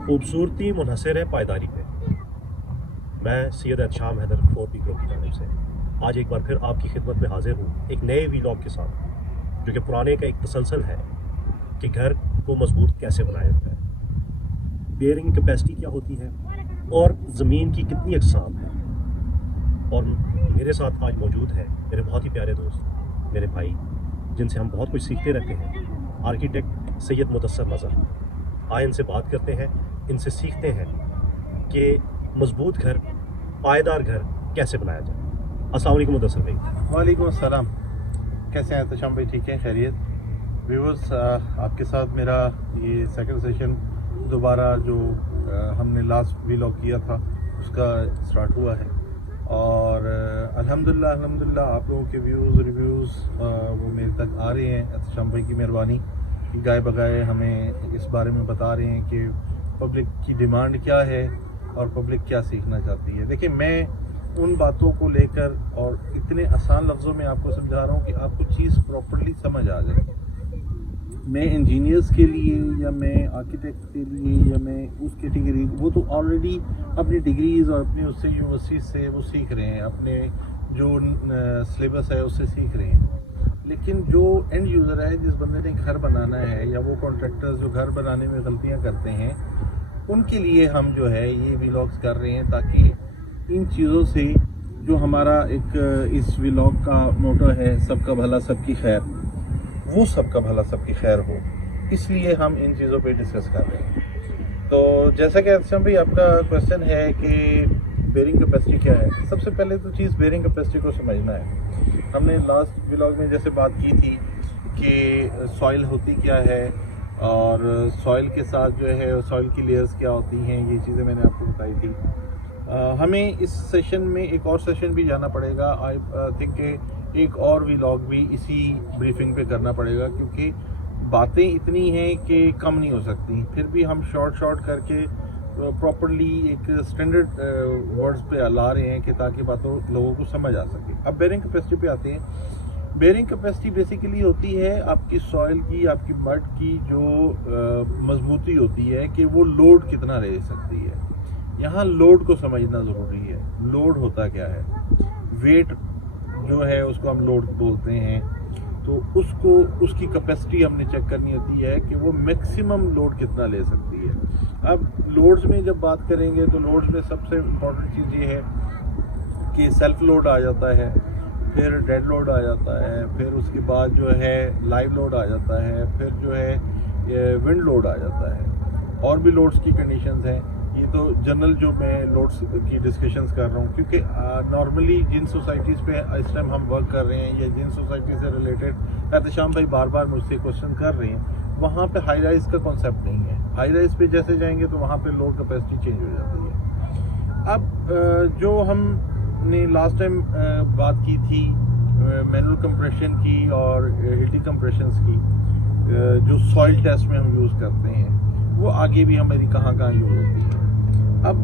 खूबसूरती मुनहसर है पायदारी पे। मैं सैयद एहतशाम हैदर 4P ग्रुप की जानिब से आज एक बार फिर आपकी खिदमत में हाजिर हूँ एक नए वीलॉग के साथ, जो कि पुराने का एक तसलसल है कि घर को मजबूत कैसे बनाया जाता है, बेयरिंग कैपेसिटी क्या होती है और ज़मीन की कितनी अकसाम है। और मेरे साथ आज मौजूद है मेरे बहुत ही प्यारे दोस्त, मेरे भाई, जिनसे हम बहुत कुछ सीखते रहते हैं, आर्किटेक्ट सैयद मुदस्सर नज़र। आए इनसे बात करते हैं, इनसे सीखते हैं कि मजबूत घर, पायदार घर कैसे बनाया जाए। अस्सलाम वालेकुम मुदस्सर भाई। वालेकुम अस्सलाम। कैसे हैं तशाम भाई? ठीक है, खैरियत। व्यूअर्स, आपके साथ मेरा ये सेकंड सेशन दोबारा जो हमने लास्ट व्लॉग किया था उसका स्टार्ट हुआ है और अल्हम्दुलिल्लाह आप लोगों के रिव्यूज़ वो मेरे तक आ रहे हैं। तशाम भाई की मेहरबानी कि गाय बगाए हमें इस बारे में बता रहे हैं कि पब्लिक की डिमांड क्या है और पब्लिक क्या सीखना चाहती है। देखिए, मैं उन बातों को लेकर और इतने आसान लफ्ज़ों में आपको समझा रहा हूँ कि आपको चीज़ प्रॉपर्ली समझ आ जाए। मैं इंजीनियर्स के लिए या मैं आर्किटेक्ट के लिए या मैं उस कैटेगरी, वो तो ऑलरेडी अपनी डिग्रीज़ और अपनी उससे यूनिवर्सिटी से वो सीख रहे हैं, अपने जो सिलेबस है उससे सीख रहे हैं। लेकिन जो एंड यूज़र है, जिस बंदे ने घर बनाना है, या वो कॉन्ट्रैक्टर्स जो घर बनाने में गलतियाँ करते हैं, उनके लिए हम जो है ये व्लॉग्स कर रहे हैं ताकि इन चीज़ों से जो हमारा एक इस व्लॉग का मोटो है सबका भला सबकी खैर, वो सबका भला सबकी खैर हो, इसलिए हम इन चीज़ों पे डिस्कस कर रहे हैं। तो जैसा कि अच्छा भाई आपका क्वेश्चन है कि बेयरिंग कैपेसिटी क्या है, सबसे पहले तो चीज़ बेयरिंग कैपेसिटी को समझना है। हमने लास्ट व्लॉग में जैसे बात की थी कि सॉइल होती क्या है और सॉइल के साथ जो है सॉइल की लेयर्स क्या होती हैं, ये चीज़ें मैंने आपको बताई थी। हमें इस सेशन में एक और सेशन भी जाना पड़ेगा। आई थिंक एक और व्लॉग भी इसी ब्रीफिंग पे करना पड़ेगा, क्योंकि बातें इतनी हैं कि कम नहीं हो सकती। फिर भी हम शॉर्ट करके प्रॉपरली एक स्टैंडर्ड वर्ड्स पे ला रहे हैं कि ताकि बातों लोगों को समझ आ सके। अब बेयरिंग कैपेसिटी पे आते हैं। बेयरिंग कैपेसिटी बेसिकली होती है आपकी सॉइल की, आपकी मड की जो मजबूती होती है कि वो लोड कितना ले सकती है। यहाँ लोड को समझना ज़रूरी है। लोड होता क्या है? वेट जो है उसको हम लोड बोलते हैं। तो उसको, उसकी कैपेसिटी हमने चेक करनी होती है कि वो मैक्सिमम लोड कितना ले सकती है। अब लोड्स में जब बात करेंगे तो लोड्स में सबसे इम्पोर्टेंट चीज़ ये है कि सेल्फ लोड आ जाता है, फिर डेड लोड आ जाता है, फिर उसके बाद जो है लाइव लोड आ जाता है, फिर जो है विंड लोड आ जाता है। और भी लोड्स की कंडीशंस हैं। ये तो जनरल जो मैं लोड्स की डिस्कशंस कर रहा हूँ, क्योंकि नॉर्मली जिन सोसाइटीज़ पे इस टाइम हम वर्क कर रहे हैं या जिन सोसाइटी से रिलेटेड एहतशाम भाई बार मुझसे क्वेश्चन कर रहे हैं, वहाँ पे हाई राइज का कॉन्सेप्ट नहीं है। हाई राइज पे जैसे जाएंगे तो वहाँ पे लोड कैपेसिटी चेंज हो जाती है। अब जो हमने लास्ट टाइम बात की थी मैनुअल कंप्रेशन की और हिटी कंप्रेशंस की, जो सॉइल टेस्ट में हम यूज़ करते हैं, वो आगे भी हमारी कहाँ यूज़ होती है। अब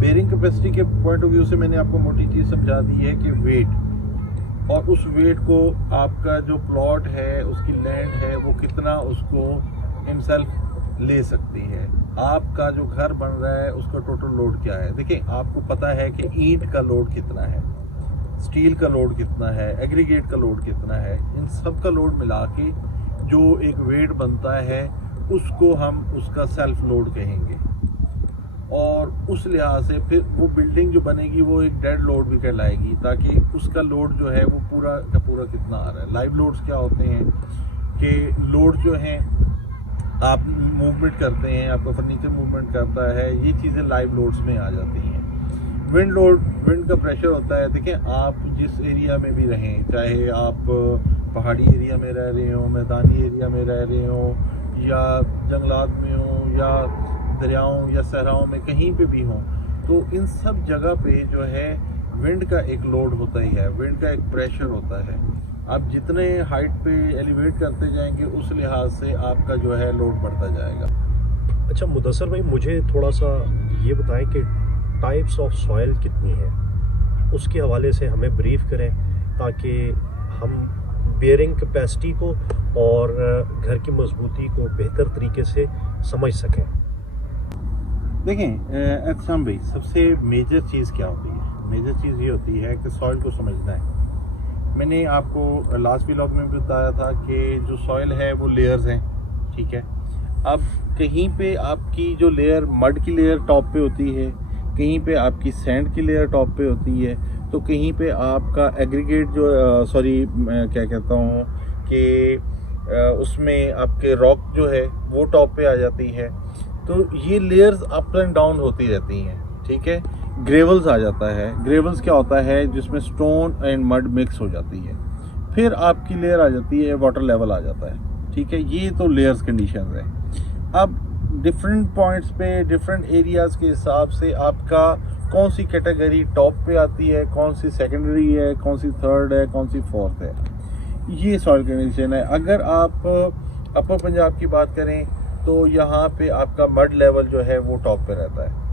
बेयरिंग कैपेसिटी के पॉइंट ऑफ व्यू से मैंने आपको मोटी चीज़ समझा दी है कि वेट, और उस वेट को आपका जो प्लॉट है, उसकी लैंड है, वो कितना उसको हिमसेल्फ ले सकती है। आपका जो घर बन रहा है उसका टोटल लोड क्या है। देखिए, आपको पता है कि ईंट का लोड कितना है, स्टील का लोड कितना है, एग्रीगेट का लोड कितना है। इन सब का लोड मिला के जो एक वेट बनता है उसको हम उसका सेल्फ लोड कहेंगे। और उस लिहाज से फिर वो बिल्डिंग जो बनेगी वो एक डेड लोड भी कहलाएगी, ताकि उसका लोड जो है वो पूरा का पूरा कितना आ रहा है। लाइव लोड्स क्या होते हैं कि लोड जो हैं आप मूवमेंट करते हैं, आपका फर्नीचर मूवमेंट करता है, ये चीज़ें लाइव लोड्स में आ जाती हैं। विंड लोड, विंड का प्रेशर होता है। देखें, आप जिस एरिया में भी रहें, चाहे आप पहाड़ी एरिया में रह रहे हो, मैदानी एरिया में रह रहे हो, या जंगलात में हो, या दरियाओं या सहराओं में, कहीं पे भी हों, तो इन सब जगह पे जो है विंड का एक लोड होता ही है, विंड का एक प्रेशर होता है। आप जितने हाइट पे एलिवेट करते जाएंगे उस लिहाज से आपका जो है लोड बढ़ता जाएगा। अच्छा मुदस्सर भाई, मुझे थोड़ा सा ये बताएं कि टाइप्स ऑफ सॉइल कितनी है, उसके हवाले से हमें ब्रीफ करें ताकि हम बेयरिंग कैपेसिटी को और घर की मजबूती को बेहतर तरीके से समझ सकें। देखें एहतशाम भाई, सबसे मेजर चीज़ क्या होती है? मेजर चीज़ ये होती है कि सॉइल को समझना है। मैंने आपको लास्ट व्लॉग में भी बताया था कि जो सॉइल है वो लेयर्स हैं, ठीक है। अब कहीं पे आपकी जो लेयर मड की लेयर टॉप पे होती है, कहीं पे आपकी सैंड की लेयर टॉप पे होती है, तो कहीं पे आपका एग्रीगेट जो क्या कहता हूँ कि उसमें आपके रॉक जो है वो टॉप पे आ जाती है। तो ये लेयर्स अप एंड डाउन होती रहती हैं, ठीक है। ग्रेवल्स आ जाता है। ग्रेवल्स क्या होता है? जिसमें स्टोन एंड मड मिक्स हो जाती है। फिर आपकी लेयर आ जाती है, वाटर लेवल आ जाता है, ठीक है। ये तो लेयर्स कंडीशन है। अब डिफरेंट पॉइंट्स पे, डिफरेंट एरियाज़ के हिसाब से आपका कौन सी कैटेगरी टॉप पे आती है, कौन सी सेकेंडरी है, कौन सी थर्ड है, कौन सी फोर्थ है, ये सॉइल कंडीशन है। अगर आप अपर पंजाब की बात करें तो यहाँ पे आपका मड लेवल जो है वो टॉप पे रहता है।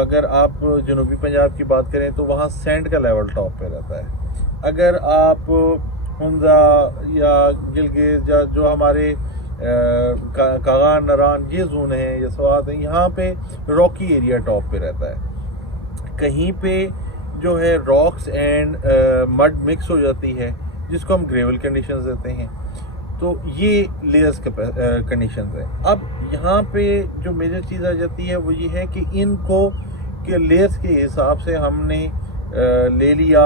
अगर आप जनूबी पंजाब की बात करें तो वहाँ सैंड का लेवल टॉप पे रहता है। अगर आप हुंजा या गिलगित या जो हमारे कागान, नरान, ये जोन है या स्वात है, यहाँ पे रॉकी एरिया टॉप पे रहता है। कहीं पे जो है रॉक्स एंड मड मिक्स हो जाती है, जिसको हम ग्रेवल कंडीशंस देते हैं। तो ये लेयर्स कंडीशंस है। अब यहाँ पे जो मेजर चीज़ आ जाती है वो ये है कि इनको के लेयर्स के हिसाब से हमने ले लिया,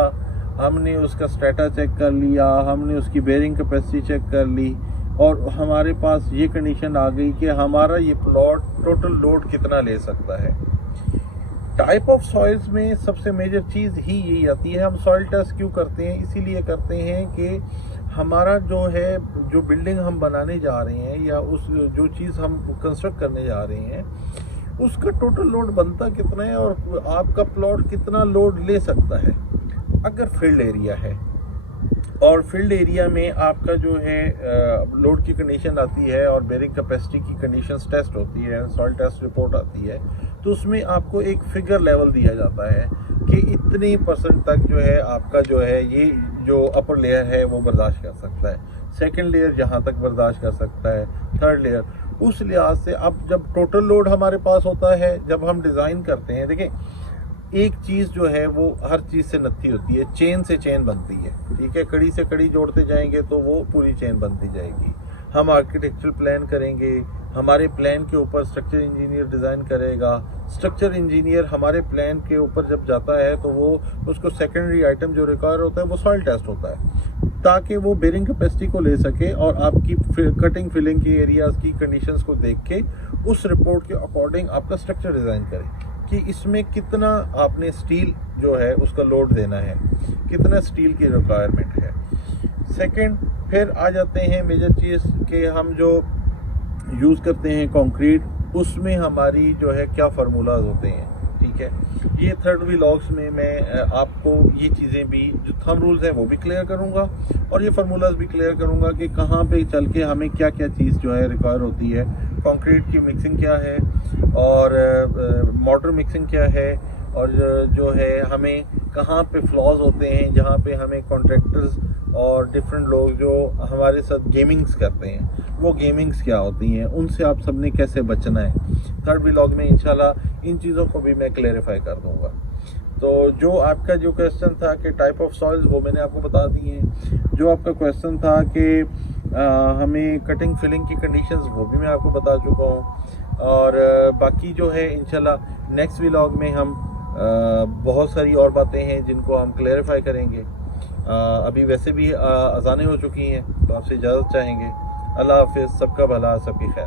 हमने उसका स्ट्रेटा चेक कर लिया, हमने उसकी बेयरिंग कैपेसिटी चेक कर ली, और हमारे पास ये कंडीशन आ गई कि हमारा ये प्लॉट टोटल लोड कितना ले सकता है। टाइप ऑफ सॉइल्स में सबसे मेजर चीज़ ही यही आती है। हम सॉइल टेस्ट क्यों करते हैं? इसीलिए करते हैं कि हमारा जो है, जो बिल्डिंग हम बनाने जा रहे हैं या उस जो चीज़ हम कंस्ट्रक्ट करने जा रहे हैं, उसका टोटल लोड बनता कितना है और आपका प्लॉट कितना लोड ले सकता है। अगर फील्ड एरिया है और फील्ड एरिया में आपका जो है लोड की कंडीशन आती है और बेयरिंग कैपेसिटी की कंडीशंस टेस्ट होती है, सॉइल टेस्ट रिपोर्ट आती है, तो उसमें आपको एक फिगर लेवल दिया जाता है कि इतनी % तक जो है आपका जो है ये जो अपर लेयर है वो बर्दाश्त कर सकता है, सेकंड लेयर जहाँ तक बर्दाश्त कर सकता है, थर्ड लेयर। उस लिहाज से अब जब टोटल लोड हमारे पास होता है, जब हम डिज़ाइन करते हैं, देखिए एक चीज़ जो है वो हर चीज़ से नत्थी होती है, चेन से चेन बनती है, ठीक है। कड़ी से कड़ी जोड़ते जाएंगे तो वो पूरी चेन बनती जाएगी। हम आर्किटेक्चरल प्लान करेंगे, हमारे प्लान के ऊपर स्ट्रक्चर इंजीनियर डिज़ाइन करेगा, स्ट्रक्चर इंजीनियर हमारे प्लान के ऊपर जब जाता है तो वो उसको सेकेंडरी आइटम जो रिक्वायर होता है वो सॉइल टेस्ट होता है, ताकि वो बेयरिंग कैपेसिटी को ले सके और आपकी कटिंग फिलिंग के एरियाज़ की कंडीशंस को देख के उस रिपोर्ट के अकॉर्डिंग आपका स्ट्रक्चर डिज़ाइन करे कि इसमें कितना आपने स्टील जो है उसका लोड देना है, कितना स्टील की रिक्वायरमेंट है। सेकंड, फिर आ जाते हैं मेजर चीज़ कि हम जो यूज़ करते हैं कंक्रीट, उसमें हमारी जो है क्या फार्मूलाज होते हैं, ठीक है। ये थर्ड व्लॉग्स में मैं आपको ये चीज़ें भी, जो थंब रूल्स हैं वो भी क्लियर करूँगा और ये फार्मूलाज भी क्लियर करूँगा कि कहाँ पे चल के हमें क्या क्या चीज़ जो है रिक्वायर होती है। कंक्रीट की मिक्सिंग क्या है और मॉडर्न मिक्सिंग क्या है, और जो है हमें कहाँ पे फ्लॉज होते हैं जहाँ पे हमें कॉन्ट्रैक्टर्स और डिफरेंट लोग जो हमारे साथ गेमिंग्स करते हैं, वो गेमिंग्स क्या होती हैं, उनसे आप सबने कैसे बचना है। थर्ड व्लॉग में इंशाल्लाह इन चीज़ों को भी मैं क्लेरिफाई कर दूँगा। तो जो आपका जो क्वेश्चन था कि टाइप ऑफ सॉइल्स, वो मैंने आपको बता दिए। जो आपका क्वेश्चन था कि हमें कटिंग फिलिंग की कंडीशंस, वो भी मैं आपको बता चुका हूँ। और बाकी जो है इंशाल्लाह नेक्स्ट व्लॉग में हम बहुत सारी और बातें हैं जिनको हम क्लेरिफाई करेंगे। अभी वैसे भी अज़ानें हो चुकी हैं, तो आपसे इजाज़त चाहेंगे। अल्लाह हाफिज़, सबका भला, सबकी खैर।